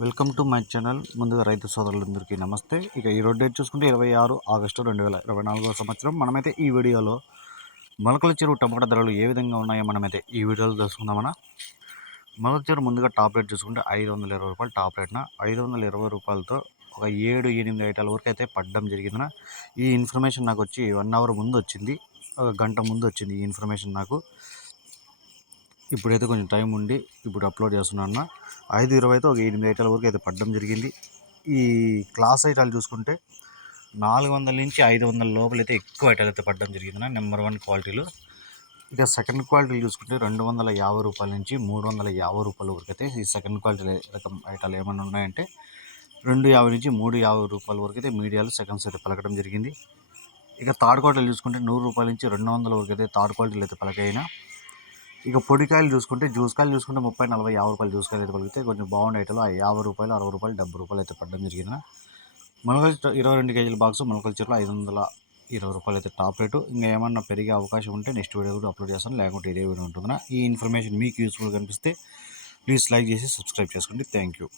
Welcome to my channel. ముందుగా రైతు సోదరులందరికీ నమస్తే. ఇక ఈ రోడ్ డేట్ చూసుకుంటే ఇరవై ఆరు ఆగస్టు రెండు వేల ఇరవై నాలుగో సంవత్సరం. మనమైతే ఈ వీడియోలో మొలకల చెరువు టమాటా ధరలు ఏ విధంగా ఉన్నాయో మనమైతే ఈ వీడియోలో తెలుసుకుందామన్నా మొలకల చెరువు ముందుగా టాప్ రేట్ చూసుకుంటే ఐదు వందల ఇరవై రూపాయలు టాప్ రేట్న? ఐదు వందల ఇరవై రూపాయలతో ఒక ఏడు ఎనిమిది ఐటాల వరకు అయితే పడ్డం జరిగిందిన? ఈ ఇన్ఫర్మేషన్ నాకు వచ్చి వన్ అవర్ ముందు వచ్చింది. ఒక గంట ముందు వచ్చింది ఈ ఇన్ఫర్మేషన్ నాకు. ఇప్పుడైతే కొంచెం టైం ఉండి ఇప్పుడు అప్లోడ్ చేస్తున్నాను ఐదు ఇరవై అయితే ఒక ఎనిమిది ఐటాల వరకు అయితే పడడం జరిగింది. ఈ క్లాస్ ఐటాలు చూసుకుంటే నాలుగు వందల నుంచి ఐదు వందల లోపల అయితే ఎక్కువ ఐటాలు అయితే పడడం జరిగింది నెంబర్ వన్ క్వాలిటీలు. ఇక సెకండ్ క్వాలిటీ చూసుకుంటే రెండు వందల యాభై రూపాయల నుంచి మూడు వందల యాభై రూపాయల వరకు అయితే ఈ సెకండ్ క్వాలిటీ రకం ఐటాలు ఏమైనా ఉన్నాయంటే రెండు యాభై నుంచి మూడు యాభై రూపాయల వరకు అయితే మీడియాలో సెకండ్స్ అయితే పలకడం జరిగింది. ఇక థర్డ్ క్వాలిటీలు చూసుకుంటే నూరు రూపాయల నుంచి రెండు వందల వరకు అయితే థర్డ్ క్వాలిటీలు అయితే పలకైనా ఇక పొడికాయలు చూసుకుంటే జ్యూస్ కాయలు చూసుకుంటే ముప్పై నలభై యాభై రూపాయలు జ్యూస్ కాయలు అయితే పలిగితే కొంచెం బాగుండే ఐటలు ఆ యాభై రూపాయలు అరవై రూపాయలు డెబ్బై రూపాయలు అయితే పడడం జరిగింది. మొలకలు ఇరవై రెండు కేజీల బాక్స్ మొలకల చీరలో ఐదు వందల ఇరవై రూపాయలు అయితే టాప్ రేటు. ఇంకా ఏమన్నా పెరిగే అవకాశం ఉంటే నెక్స్ట్ వీడియో కూడా అప్లోడ్ చేస్తాను. లేకుంటే ఇదే వీడియో ఉంటుందా ఈ ఇన్ఫర్మేషన్ మీకు యూస్ఫుల్ కనిపిస్తే ప్లీజ్ లైక్ చేసి సబ్స్క్రైబ్ చేసుకోండి. Thank you.